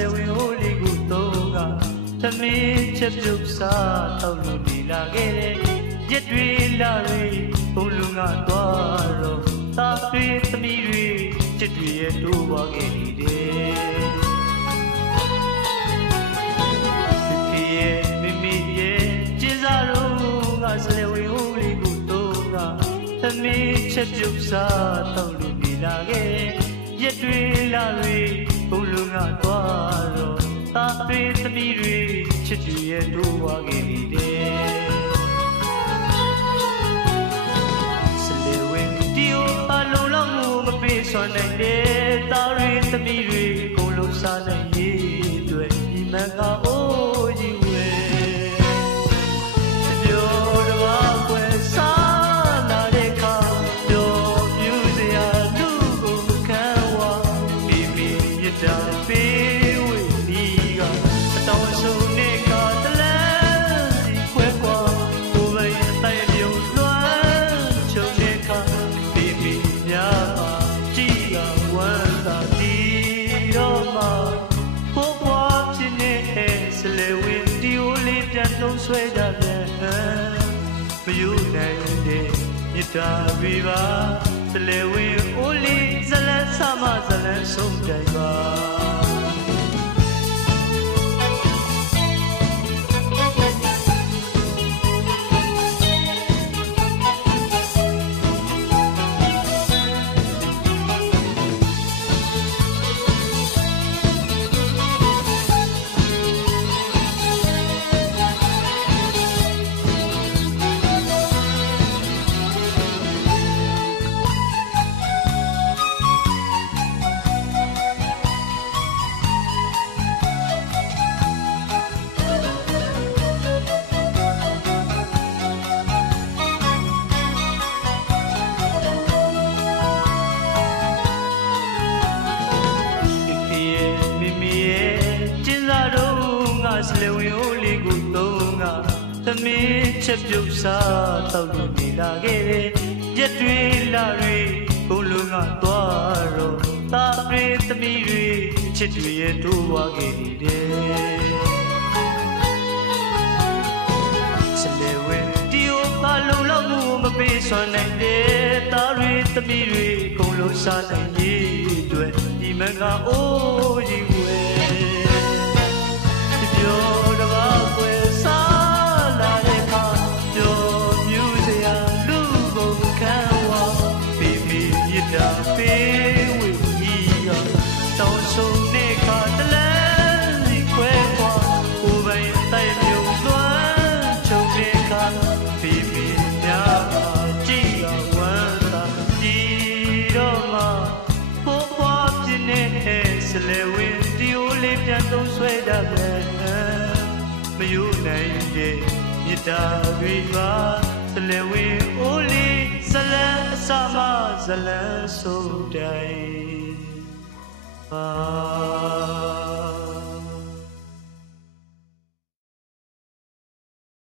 le we holy gu tonga tami chep jup sa taw lu ni la ge yet twi la ri bong lu nga twa ro ta twi tami ri chit twi ye to wa ge ni de ki ye mi ye chin sa ro nga le we holy gu tonga tami chep jup sa taw lu ni la ge yet twi la ri bong lu nga twa ro ta twi tami ri chit twi ye to wa ge ni deစွမ်းနိုင်တဲ့သားရင်းသမီးတွေကုန်လုံးစားနိုင်ရေးအတွက်ဒီမန်ကအိုးကြီးဝဲပြောတဘာကွယ်စားလာတဲ့ခါပြောပြူစရာလူကိုမခံဝါမိမိမြတ်တာပေးဝေဒီကအတော်ဆုံးနေကတလန်းစီခွဲကွာကိုယ်ပဲအတိုင်းပြုံလွှမ်းချုံတဲ့ခါမိမိများလုံးဆွဲကြပြန်မယူနိုင်တဲ့မြတ်တာပြီပါဇလေဝင်းအိုးလေးဇလန်းဆမဇလန်းဆုံးတိုင်ပါle we holy gu tonga tami chep jup sa taw lu ni la ge yet twi la ri bong lu nga twa ro ta pri tami ri chit twi ye to wa ge ni de se le we ti o pa lu lo mu ma pe swan nai de ta ri tami ri bong lu sa nai yi twet di man ka o yi weပြောတဘာကွယ်စားလာတဲ့ခါပြောမြူစရာလူကိုခံဝါမိမိမြတ်တာပေးဝေကြီးကတောင်းဆုံးနေခါတလန်းစီခွဲခွာကိုယ်ပိုင်အတိုင်းမြုံလွှမ်းချုံတဲ့ခါမိမိများကြည့်ရဝမ်းသာကြည်တော့မှပိုးပွားပြင်းနေတဲ့ဆလေဝင်းဒီအိုလေးပြန်သုံးဆွဲတတ်တယ်မယူနိုင်တဲ့မြတ်တာတွေပါဇလေဝင်းအိုးလေးဇလန်းအစမဇလန်းဆိုတိုင်ပါ